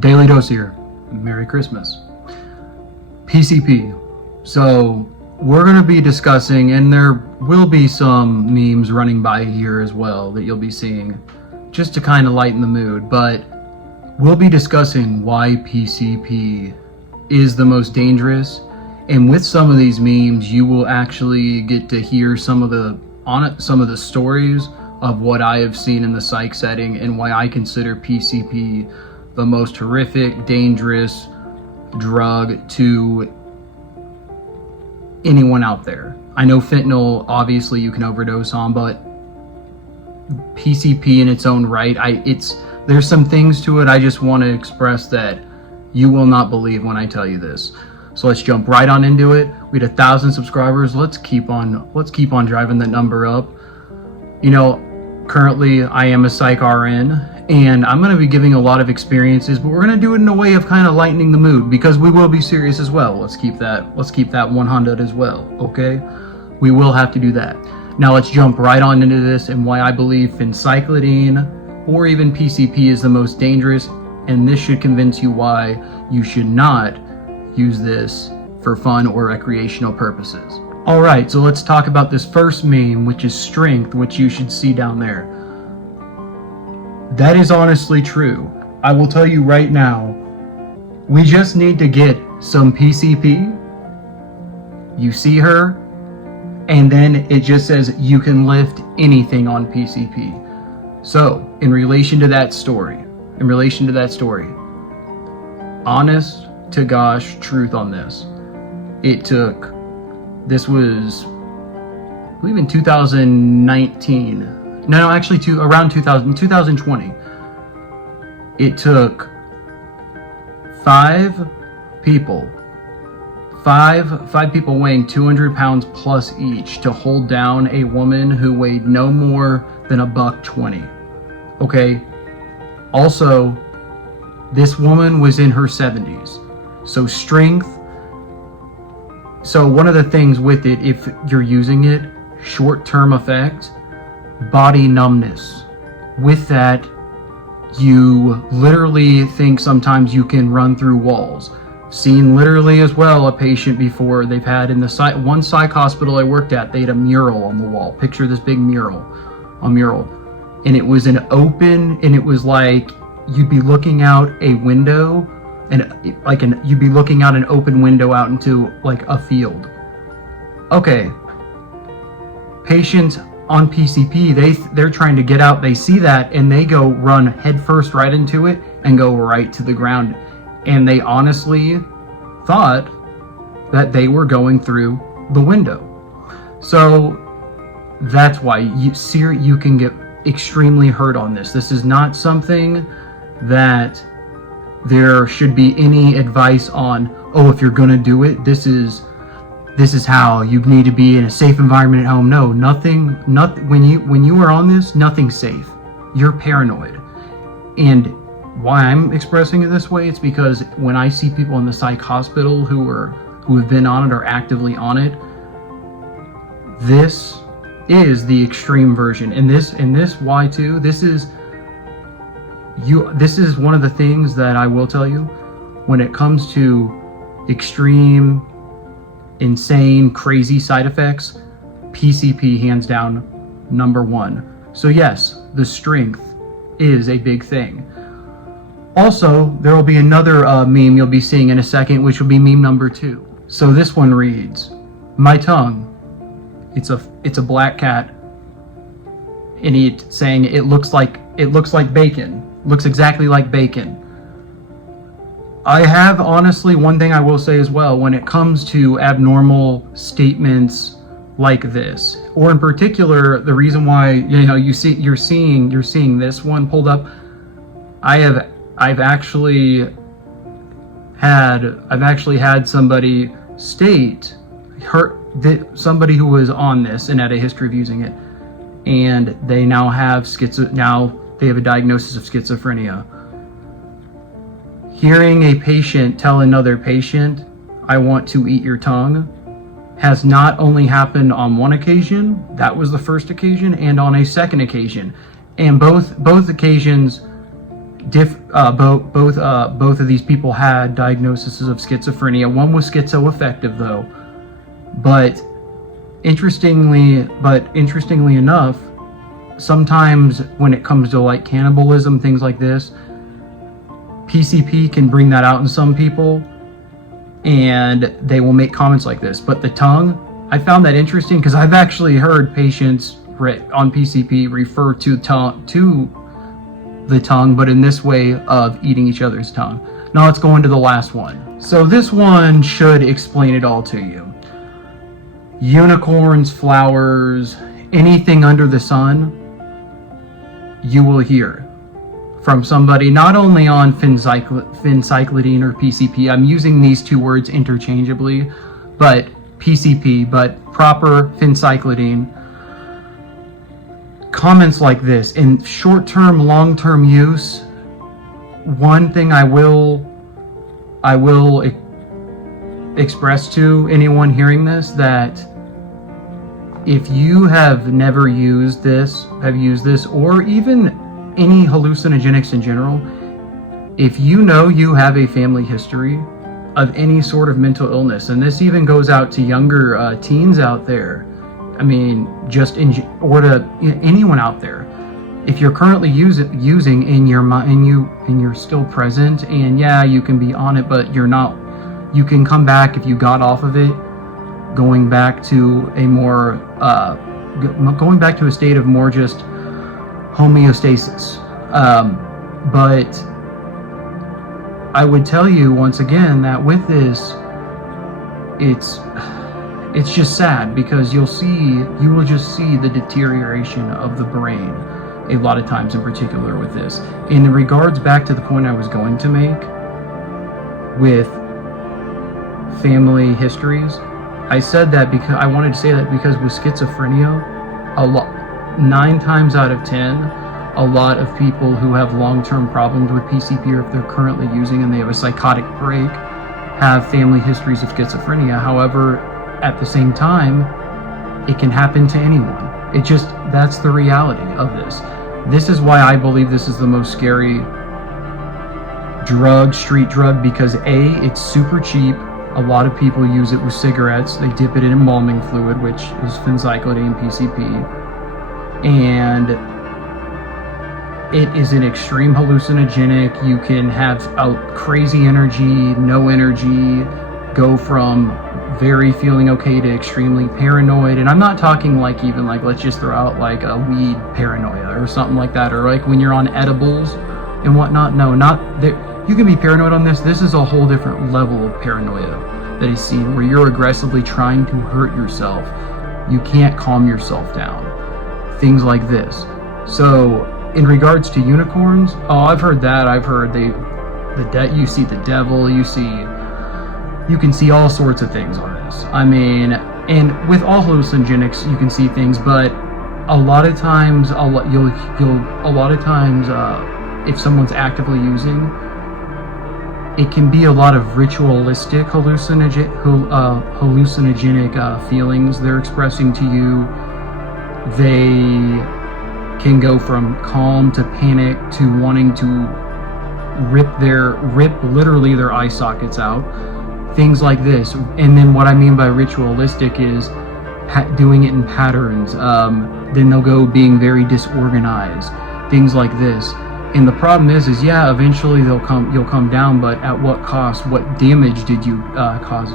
Daily Dose here. Merry Christmas. PCP. So we're going to be discussing, and there will be some memes running by here as well that you'll be seeing just to kind of lighten the mood, but we'll be discussing why PCP is the most dangerous. And with some of these memes, you will actually get to hear some of the stories of what I have seen in the psych setting and why I consider PCP the most horrific, dangerous drug to anyone out there. I know fentanyl, obviously you can overdose on, but PCP in its own right, there's some things to it I just want to express that you will not believe when I tell you this. So let's jump right on into it. We had 1,000 subscribers. Let's keep on driving that number up. You know, currently I am a psych RN, and I'm going to be giving a lot of experiences, but we're going to do it in a way of kind of lightening the mood because we will be serious as well. Let's keep that 100 as well, okay? We will have to do that. Now let's jump right on into this and why I believe phencyclidine or even PCP is the most dangerous, and this should convince you why you should not use this for fun or recreational purposes. Alright, so let's talk about this first meme, which is strength, which you should see down there. That is honestly true. I will tell you right now, we just need to get some PCP. You see her, and then it just says you can lift anything on PCP. So, in relation to that story, honest to gosh truth on this. This was, I believe in 2019. No, actually around 2020. It took 5 people weighing 200 pounds plus each to hold down a woman who weighed no more than $120. Okay. Also, this woman was in her 70s. So strength. So one of the things with it, if you're using it, short-term effect, body numbness. With that, you literally think sometimes you can run through walls. Seen literally as well a patient before they've had in the one psych hospital I worked at, they had a mural on the wall. Picture this big mural, and it was an open, and it was like you'd be looking out a window, and you'd be looking out an open window out into like a field. Okay, patients on PCP, they're trying to get out, they see that, and they go run headfirst right into it and go right to the ground. And they honestly thought that they were going through the window. So that's why you can get extremely hurt on this. This is not something that there should be any advice on, oh, if you're gonna do it, this is how you need to be in a safe environment at home. No, nothing, when you are on this, nothing's safe. You're paranoid. And why I'm expressing it this way, it's because when I see people in the psych hospital who have been on it or actively on it, this is the extreme version. And this why too, this is one of the things that I will tell you when it comes to extreme, insane, crazy side effects. PCP hands down #1. So yes, the strength is a big thing. Also, there will be another meme you'll be seeing in a second, which will be meme #2. So this one reads, "My tongue." It's a black cat, and it's saying it looks like bacon. Looks exactly like bacon. I have, honestly, one thing I will say as well, when it comes to abnormal statements like this, or in particular, the reason why you're seeing this one pulled up, I've actually had somebody state somebody who was on this and had a history of using it, and they now have they have a diagnosis of schizophrenia. Hearing a patient tell another patient, "I want to eat your tongue," has not only happened on one occasion, that was the first occasion, and on a second occasion. And both occasions both of these people had diagnoses of schizophrenia. One was schizoaffective though, but interestingly enough, sometimes when it comes to like cannibalism, things like this, PCP can bring that out in some people, and they will make comments like this. But the tongue, I found that interesting because I've actually heard patients on PCP refer to the tongue, but in this way of eating each other's tongue. Now let's go into the last one. So this one should explain it all to you. Unicorns, flowers, anything under the sun, you will hear from somebody not only on phencyclidine or PCP. I'm using these two words interchangeably, but PCP, but proper phencyclidine. Comments like this in short-term, long-term use. One thing I will express to anyone hearing this, that if you have never used this, or even any hallucinogenics in general, if you know you have a family history of any sort of mental illness, and this even goes out to younger teens out there, I mean, or to anyone out there, if you're currently using and you're still present, and yeah, you can be on it, but you're not, you can come back if you got off of it, going back to a state of more just homeostasis. But I would tell you once again that with this, it's just sad, because you will just see the deterioration of the brain a lot of times, in particular with this. In regards back to the point I was going to make with family histories, I said that because I wanted to say that because with schizophrenia, 9 times out of 10, a lot of people who have long-term problems with PCP, or if they're currently using and they have a psychotic break, have family histories of schizophrenia. However, at the same time, it can happen to anyone. That's the reality of this. This is why I believe this is the most scary street drug, because A, it's super cheap. A lot of people use it with cigarettes. They dip it in embalming fluid, which is phencyclidine PCP. And it is an extreme hallucinogenic. You can have crazy energy, no energy, go from very feeling okay to extremely paranoid. And I'm not talking like even like, let's just throw out like a weed paranoia or something like that, or like when you're on edibles and whatnot. No, not there. You can be paranoid on this. This is a whole different level of paranoia that is seen, where you're aggressively trying to hurt yourself. You can't calm yourself down. Things like this. So in regards to unicorns, I've heard that. I've heard you see the devil, you can see all sorts of things on this. I mean, and with all hallucinogenics, you can see things, but a lot of times, if someone's actively using, it can be a lot of ritualistic hallucinogenic feelings they're expressing to you. They can go from calm to panic to wanting to rip literally their eye sockets out. Things like this. And then what I mean by ritualistic is doing it in patterns. Then they'll go being very disorganized. Things like this. And the problem is yeah, eventually you'll come down, but at what cost? What damage did you cause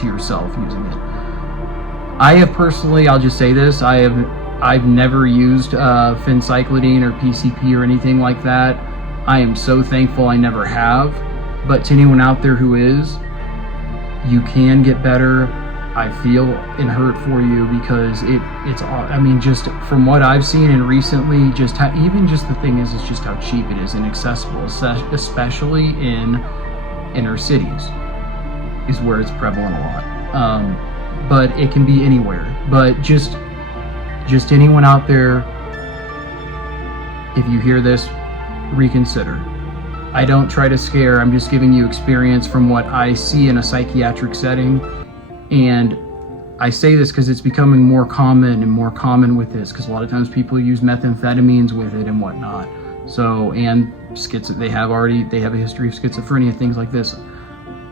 to yourself using it? I have personally, I'll just say this, I've never used phencyclidine or PCP or anything like that. I am so thankful I never have. But to anyone out there who is, you can get better. I feel and hurt for you, because it's I mean, just from what I've seen and recently, just how, even just the thing is just how cheap it is and accessible, especially in inner cities is where it's prevalent a lot. But it can be anywhere. But just anyone out there, if you hear this, reconsider. I don't try to scare, I'm just giving you experience from what I see in a psychiatric setting. And I say this because it's becoming more common with this, because a lot of times people use methamphetamines with it and whatnot. So, and they have a history of schizophrenia, things like this.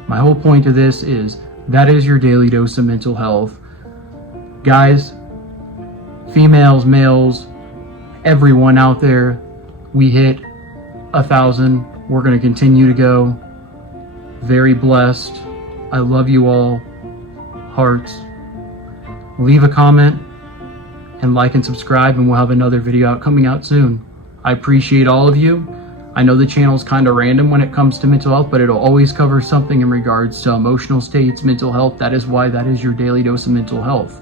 My whole point of this is that is your daily dose of mental health. Guys, females, males, everyone out there, we hit 1,000. We're going to continue to go. Very blessed. I love you all. Hearts. Leave a comment and like and subscribe, and we'll have another video coming out soon. I appreciate all of you. I know the channel's kind of random when it comes to mental health, but it'll always cover something in regards to emotional states, mental health. That is why that is your daily dose of mental health.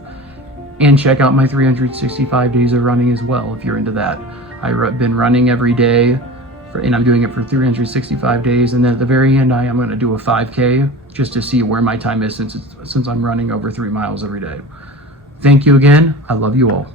And check out my 365 days of running as well if you're into that. I've been running every day, and I'm doing it for 365 days. And then at the very end, I'm going to do a 5K just to see where my time is since I'm running over 3 miles every day. Thank you again. I love you all.